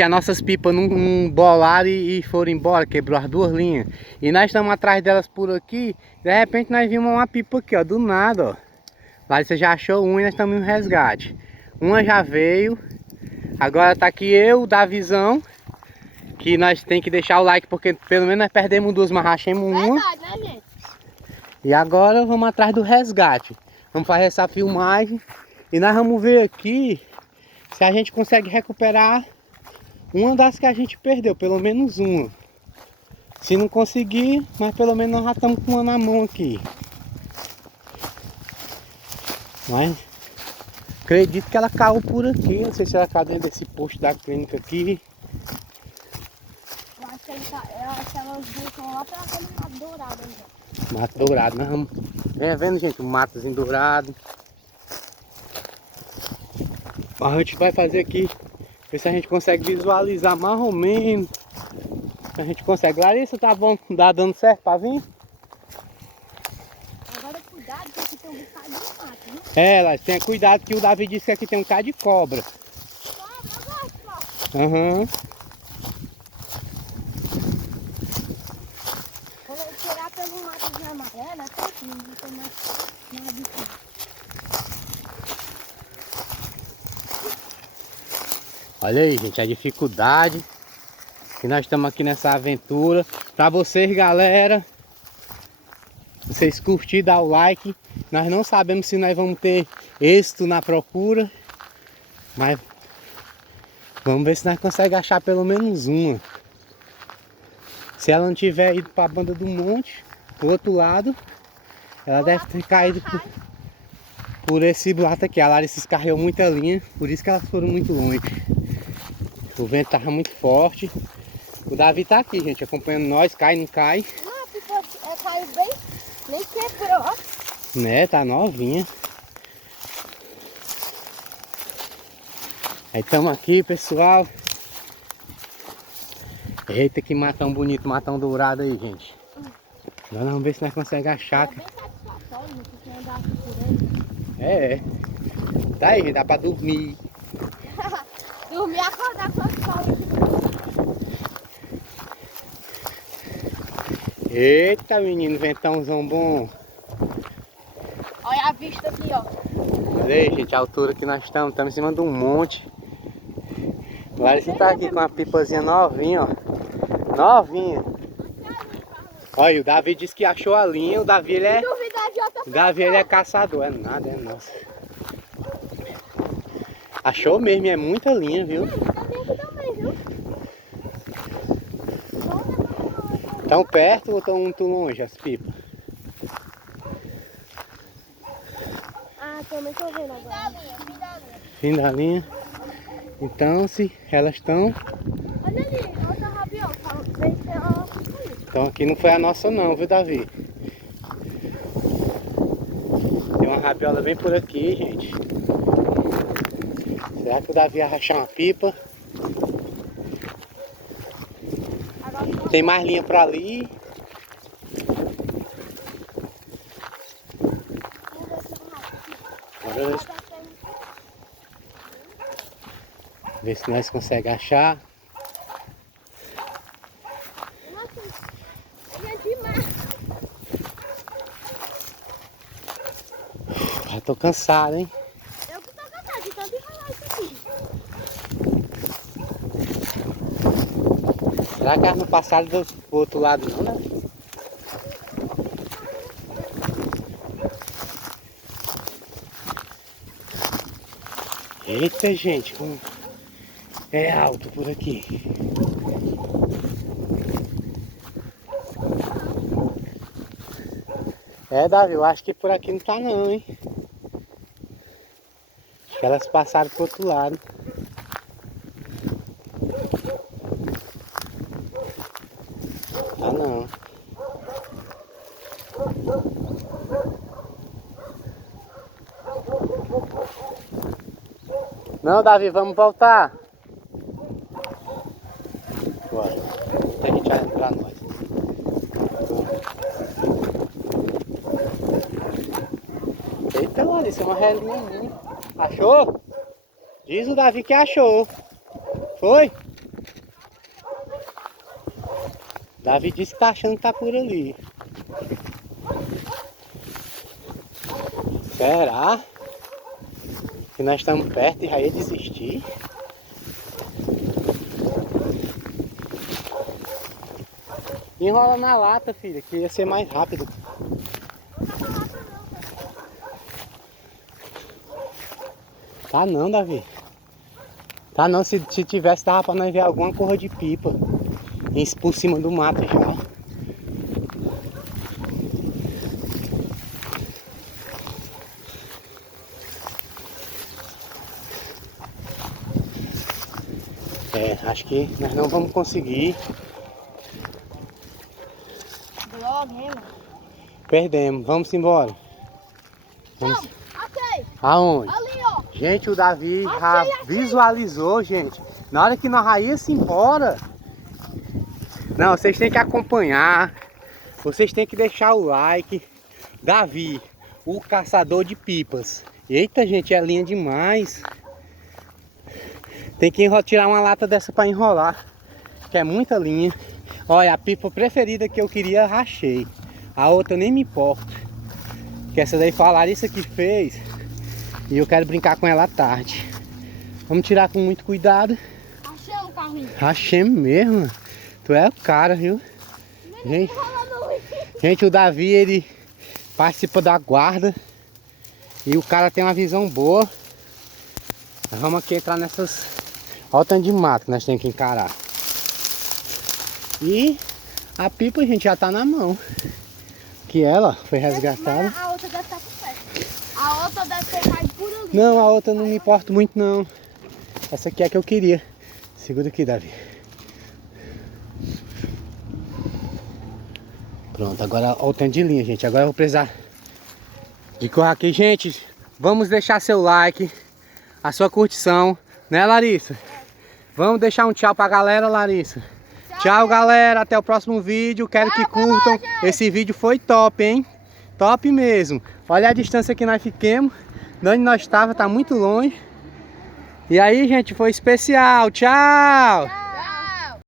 As nossas pipas não bolaram e foram embora, quebrou as duas linhas. E nós estamos atrás delas por aqui. De repente nós vimos uma pipa aqui, ó, do nada, ó. Larissa já achou uma e nós estamos em resgate. Uma já veio. Agora tá aqui eu, da visão. Que nós tem que deixar o like, porque pelo menos nós perdemos duas, mas achamos uma. Verdade, né, gente? E agora vamos atrás do resgate. Vamos fazer essa filmagem. E nós vamos ver aqui se a gente consegue recuperar uma das que a gente perdeu, pelo menos uma. Se não conseguir, mas pelo menos nós já estamos com uma na mão aqui. Mas acredito que ela caiu por aqui. Não sei se ela caiu dentro desse posto da clínica aqui. Eu acho que elas duas estão lá pra aquele mato dourado ainda. Mato dourado, nós vamos vendo, gente, o matozinho dourado. Mas a gente vai fazer aqui, ver se a gente consegue visualizar mais ou menos. A gente consegue. Larissa, tá bom? Tá dando certo pra vir? Agora cuidado que aqui tem um bocado de mato, viu? É, Larissa, tenha cuidado que o Davi disse que aqui tem um bocado de cobra. Cobra, eu gosto, ó. Aham. Vou tirar pelo mato amarelo, até aqui, não tem mais nada aqui. Olha aí, gente, a dificuldade que nós estamos aqui nessa aventura. Pra vocês, galera, vocês curtir, dar o like. Nós não sabemos se nós vamos ter êxito na procura, mas vamos ver se nós conseguimos achar pelo menos uma. Se ela não tiver ido para a banda do monte, do outro lado, ela deve ter caído por esse blato aqui. A Larissa escarreou muita linha, por isso que elas foram muito longe. O vento estava muito forte. O Davi tá aqui, gente, acompanhando nós, cai, não cai. Ah, ficou, caiu bem, nem quebrou, ó. Né, tá novinha. Aí estamos aqui, pessoal. Eita, que matão bonito, matão dourado aí, gente. Agora vamos ver se nós conseguimos achar. É bem satisfatório, né, porque andar aqui por ele. É. Tá aí, gente, dá pra dormir. Dormir e acordar com a sol aqui. Eita, menino, ventãozão bom. Olha a vista aqui, ó. Olha aí, gente, a altura que nós estamos. Estamos em cima de um monte. Larissa tá aqui com uma pipazinha novinha, ó. Novinha. Olha, o Davi disse que achou a linha. O Davi, ele é... O Davi, ele é caçador. É nada, é nossa. Achou mesmo, é muita linha, viu? Também, viu? Tão perto ou tão muito longe as pipas? Ah, também tô vendo agora. Fim da linha. Então, se elas estão... Olha ali, outra rabiola. Então aqui não foi a nossa não, viu, Davi? Tem uma rabiola bem por aqui, gente. Será que o Davi ia rachar uma pipa? Tem mais linha pra ali. Bora ver se nós conseguimos achar. Já tô cansado, hein? Eu que tô cansado de tanto enrolar isso aqui. Será que elas não passaram do outro lado não, né? Eita, gente, como é alto por aqui. É, Davi, eu acho que por aqui não tá não, hein? Acho que elas passaram pro outro lado. Tá não. Não, Davi, vamos voltar. Bora. Até a gente vai pra nós. Eita, Larissa, é uma relinha. Achou? Diz o Davi que achou. Foi? Davi disse que tá achando que tá por ali. Será que nós estamos perto e já ia desistir? Enrola na lata, filha, que ia ser mais rápido. Tá não, Davi. Tá não, se tivesse dava pra nós ver alguma cor de pipa. Isso por cima do mato já. É, acho que nós não vamos conseguir. Logo, hein, mano? Perdemos, vamos embora. Vamos. Não, ok. Aonde? Ali, ó. Gente, o Davi já visualizou, gente. Na hora que nós já íamos embora. Não, vocês têm que acompanhar. Vocês têm que deixar o like. Davi, o caçador de pipas. Eita, gente, é linha demais. Tem que tirar uma lata dessa para enrolar. Que é muita linha. Olha, a pipa preferida que eu queria, rachei. A outra nem me importa. Que essa daí foi a Larissa que fez. E eu quero brincar com ela à tarde. Vamos tirar com muito cuidado. Achamos, Carlinhos. Rachei mesmo. Tu é o cara, viu? Gente, o Davi, ele participa da guarda. E o cara tem uma visão boa. Nós vamos aqui entrar nessas... Olha o tanto de mato que nós temos que encarar. E a pipa, a gente, já tá na mão. Que ela foi resgatada. A outra deve estar por perto. A outra deve ter caído por ali. Não, a outra não me importa muito não. Essa aqui é a que eu queria. Segura aqui, Davi. Pronto, agora olha o tanto de linha, gente. Agora eu vou precisar de correr aqui. Gente, vamos deixar seu like, a sua curtição, né, Larissa? Vamos deixar um tchau pra galera, Larissa. Tchau, galera. Até o próximo vídeo. Quero que curtam. Esse vídeo foi top, hein? Top mesmo. Olha a distância que nós ficamos. De onde nós estávamos, tá muito longe. E aí, gente, foi especial. Tchau!